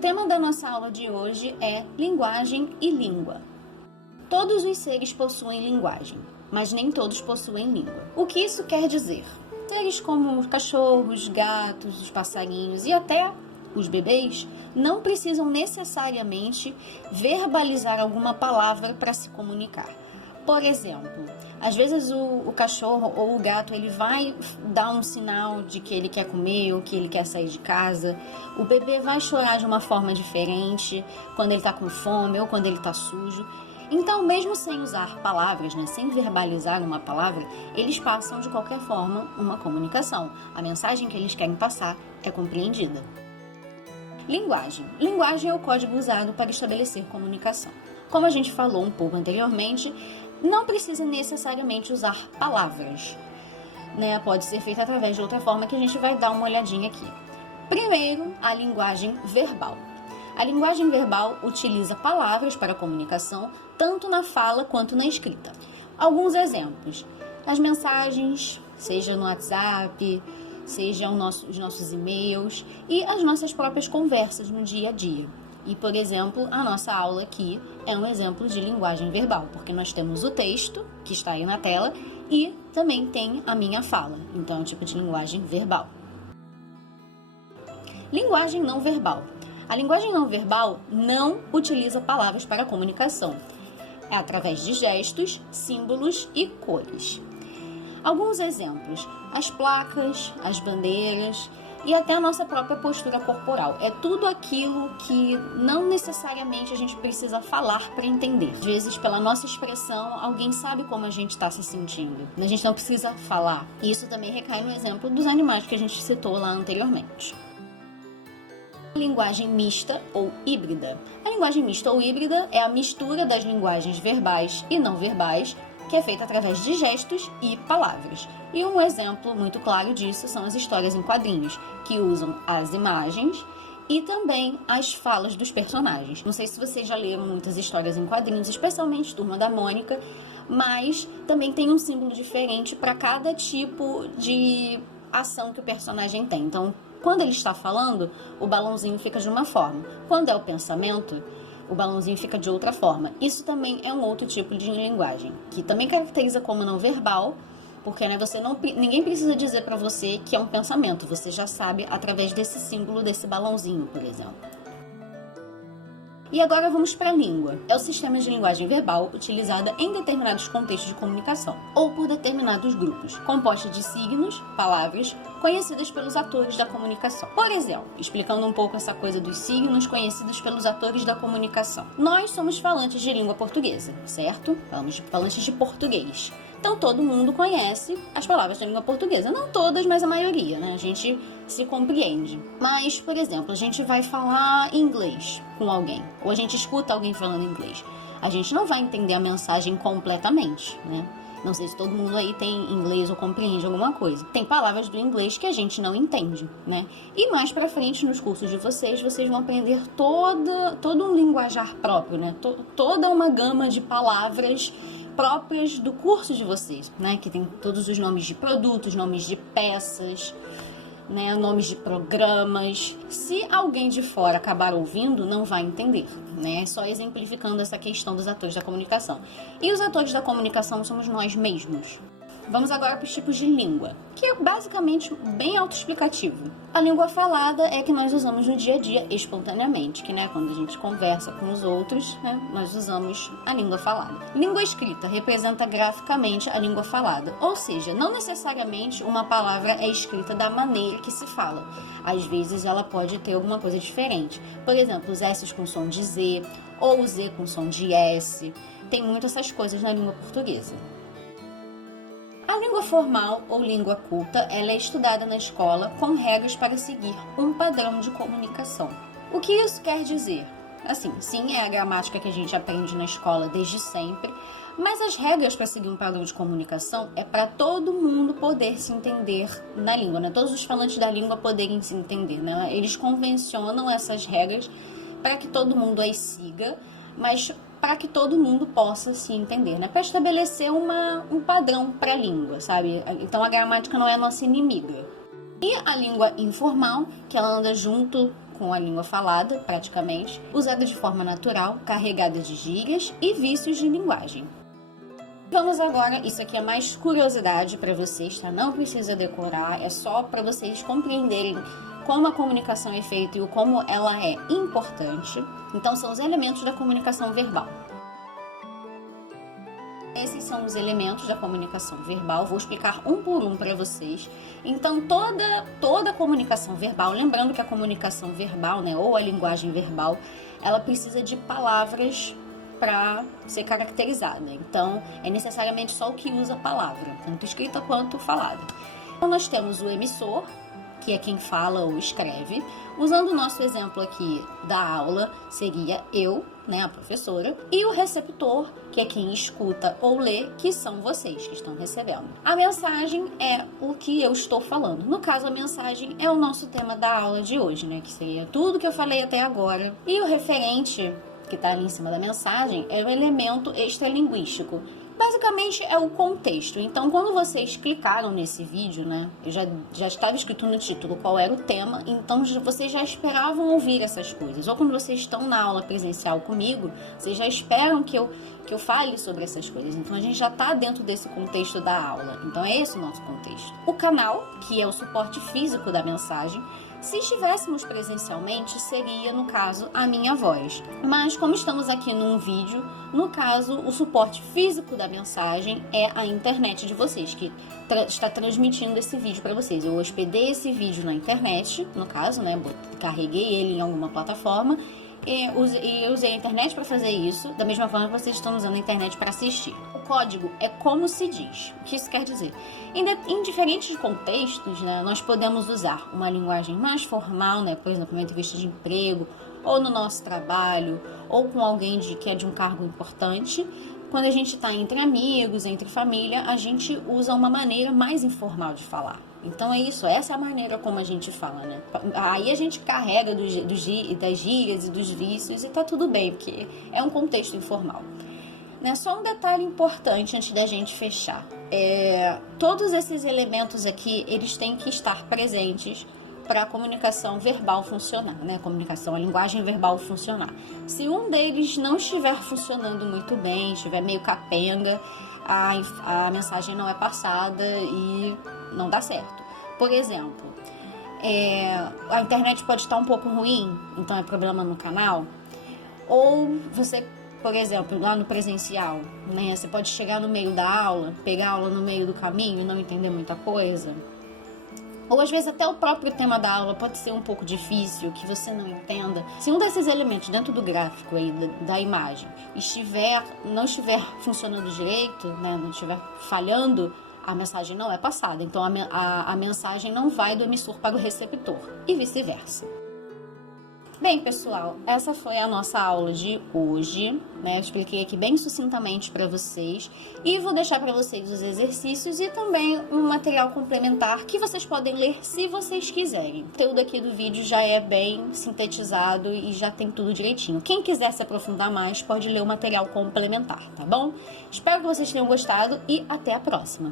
tema da nossa aula de hoje é linguagem e língua. Todos os seres possuem linguagem, mas nem todos possuem língua. O que isso quer dizer? Seres como os cachorros, gatos, os passarinhos e até os bebês não precisam necessariamente verbalizar alguma palavra para se comunicar. Por exemplo, às vezes o cachorro ou o gato ele vai dar um sinal de que ele quer comer ou que ele quer sair de casa. O bebê vai chorar de uma forma diferente quando ele está com fome ou quando ele está sujo. Então, mesmo sem usar palavras, sem verbalizar uma palavra, eles passam de qualquer forma uma comunicação. A mensagem que eles querem passar é compreendida. Linguagem. Linguagem é o código usado para estabelecer comunicação. Como a gente falou um pouco anteriormente, não precisa necessariamente usar palavras, Pode ser feita através de outra forma que a gente vai dar uma olhadinha aqui. Primeiro, a linguagem verbal. A linguagem verbal utiliza palavras para comunicação, tanto na fala quanto na escrita. Alguns exemplos: as mensagens, seja no WhatsApp, seja os nossos e-mails e as nossas próprias conversas no dia a dia. E, por exemplo, a nossa aula aqui é um exemplo de linguagem verbal, porque nós temos o texto, que está aí na tela, e também tem a minha fala. Então, é um tipo de linguagem verbal. Linguagem não verbal. A linguagem não verbal não utiliza palavras para comunicação. É através de gestos, símbolos e cores. Alguns exemplos: as placas, as bandeiras e até a nossa própria postura corporal. É tudo aquilo que não necessariamente a gente precisa falar para entender. Às vezes, pela nossa expressão, alguém sabe como a gente está se sentindo. A gente não precisa falar. Isso também recai no exemplo dos animais que a gente citou lá anteriormente. Linguagem mista ou híbrida. A linguagem mista ou híbrida é a mistura das linguagens verbais e não verbais, que é feita através de gestos e palavras. E um exemplo muito claro disso são as histórias em quadrinhos, que usam as imagens e também as falas dos personagens. Não sei se vocês já leram muitas histórias em quadrinhos, especialmente Turma da Mônica, mas também tem um símbolo diferente para cada tipo de ação que o personagem tem. Então, quando ele está falando, o balãozinho fica de uma forma. Quando é o pensamento, o balãozinho fica de outra forma. Isso também é um outro tipo de linguagem, que também caracteriza como não verbal, porque ninguém precisa dizer para você que é um pensamento, você já sabe através desse símbolo, desse balãozinho, por exemplo. E agora vamos para a língua. É o sistema de linguagem verbal utilizada em determinados contextos de comunicação, ou por determinados grupos, composta de signos, palavras, conhecidas pelos atores da comunicação. Por exemplo, explicando um pouco essa coisa dos signos conhecidos pelos atores da comunicação. Nós somos falantes de língua portuguesa, certo? Falantes de português. Então, todo mundo conhece as palavras da língua portuguesa. Não todas, mas a maioria, A gente se compreende. Mas, por exemplo, a gente vai falar inglês com alguém, ou a gente escuta alguém falando inglês. A gente não vai entender a mensagem completamente, Não sei se todo mundo aí tem inglês ou compreende alguma coisa. Tem palavras do inglês que a gente não entende, E mais pra frente, nos cursos de vocês vão aprender todo um linguajar próprio, Toda uma gama de palavras próprias do curso de vocês, Que tem todos os nomes de produtos, nomes de peças, nomes de programas. Se alguém de fora acabar ouvindo, não vai entender, Só exemplificando essa questão dos atores da comunicação. E os atores da comunicação somos nós mesmos. Vamos agora para os tipos de língua, que é basicamente bem autoexplicativo. A língua falada é a que nós usamos no dia a dia espontaneamente, que quando a gente conversa com os outros, nós usamos a língua falada. Língua escrita representa graficamente a língua falada, ou seja, não necessariamente uma palavra é escrita da maneira que se fala. Às vezes ela pode ter alguma coisa diferente. Por exemplo, os S com som de Z ou o Z com som de S. Tem muitas essas coisas na língua portuguesa. A língua formal ou língua culta, ela é estudada na escola com regras para seguir um padrão de comunicação. O que isso quer dizer? Sim, é a gramática que a gente aprende na escola desde sempre, mas as regras para seguir um padrão de comunicação é para todo mundo poder se entender na língua, Todos os falantes da língua poderem se entender, Eles convencionam essas regras para que todo mundo as siga, mas para que todo mundo possa se entender, Para estabelecer um padrão para a língua, sabe? Então a gramática não é a nossa inimiga. E a língua informal, que ela anda junto com a língua falada, praticamente, usada de forma natural, carregada de gírias e vícios de linguagem. Vamos agora, isso aqui é mais curiosidade para vocês, tá? Não precisa decorar, é só para vocês compreenderem como a comunicação é feita e como ela é importante. Então, são os elementos da comunicação verbal. Esses são os elementos da comunicação verbal, vou explicar um por um para vocês. Então, toda comunicação verbal, lembrando que a comunicação verbal, né, ou a linguagem verbal, ela precisa de palavras para ser caracterizada. Então, é necessariamente só o que usa a palavra, tanto escrita quanto falada. Então, nós temos o emissor, que é quem fala ou escreve. Usando o nosso exemplo aqui da aula, seria eu, né, a professora, e o receptor, que é quem escuta ou lê, que são vocês que estão recebendo. A mensagem é o que eu estou falando. No caso, a mensagem é o nosso tema da aula de hoje, né, que seria tudo que eu falei até agora. E o referente, que está ali em cima da mensagem, é o elemento extralinguístico. Basicamente é o contexto. Então, quando vocês clicaram nesse vídeo, né, já estava escrito no título qual era o tema, então vocês já esperavam ouvir essas coisas. Ou quando vocês estão na aula presencial comigo, vocês já esperam que eu fale sobre essas coisas. Então, a gente já está dentro desse contexto da aula. Então, é esse o nosso contexto. O canal, que é o suporte físico da mensagem. Se estivéssemos presencialmente, seria, no caso, a minha voz. Mas, como estamos aqui num vídeo, no caso, o suporte físico da mensagem é a internet de vocês, que está transmitindo esse vídeo para vocês. Eu hospedei esse vídeo na internet, no caso, né? Carreguei ele em alguma plataforma e usei a internet para fazer isso, da mesma forma que vocês estão usando a internet para assistir. O código é como se diz. O que isso quer dizer? Em diferentes contextos, né, nós podemos usar uma linguagem mais formal, né, por exemplo, uma entrevista de emprego, ou no nosso trabalho, ou com alguém que é de um cargo importante. Quando a gente está entre amigos, entre família, a gente usa uma maneira mais informal de falar. Então é isso, essa é a maneira como a gente fala, né? Aí a gente carrega das gírias e dos vícios e tá tudo bem, porque é um contexto informal. Né? Só um detalhe importante antes da gente fechar. Todos esses elementos aqui, eles têm que estar presentes para a comunicação verbal funcionar, né? A linguagem verbal funcionar. Se um deles não estiver funcionando muito bem, estiver meio capenga, a mensagem não é passada e não dá certo. Por exemplo, a internet pode estar um pouco ruim, então é problema no canal. Ou você, por exemplo, lá no presencial, né? Você pode chegar no meio da aula, pegar a aula no meio do caminho e não entender muita coisa. Ou às vezes até o próprio tema da aula pode ser um pouco difícil, que você não entenda. Se um desses elementos dentro do gráfico aí, da imagem não estiver funcionando direito, né, não estiver falhando, a mensagem não é passada. Então a mensagem não vai do emissor para o receptor e vice-versa. Bem, pessoal, essa foi a nossa aula de hoje, né? Eu expliquei aqui bem sucintamente para vocês e vou deixar para vocês os exercícios e também um material complementar que vocês podem ler se vocês quiserem. O conteúdo aqui do vídeo já é bem sintetizado e já tem tudo direitinho. Quem quiser se aprofundar mais pode ler o material complementar, tá bom? Espero que vocês tenham gostado e até a próxima!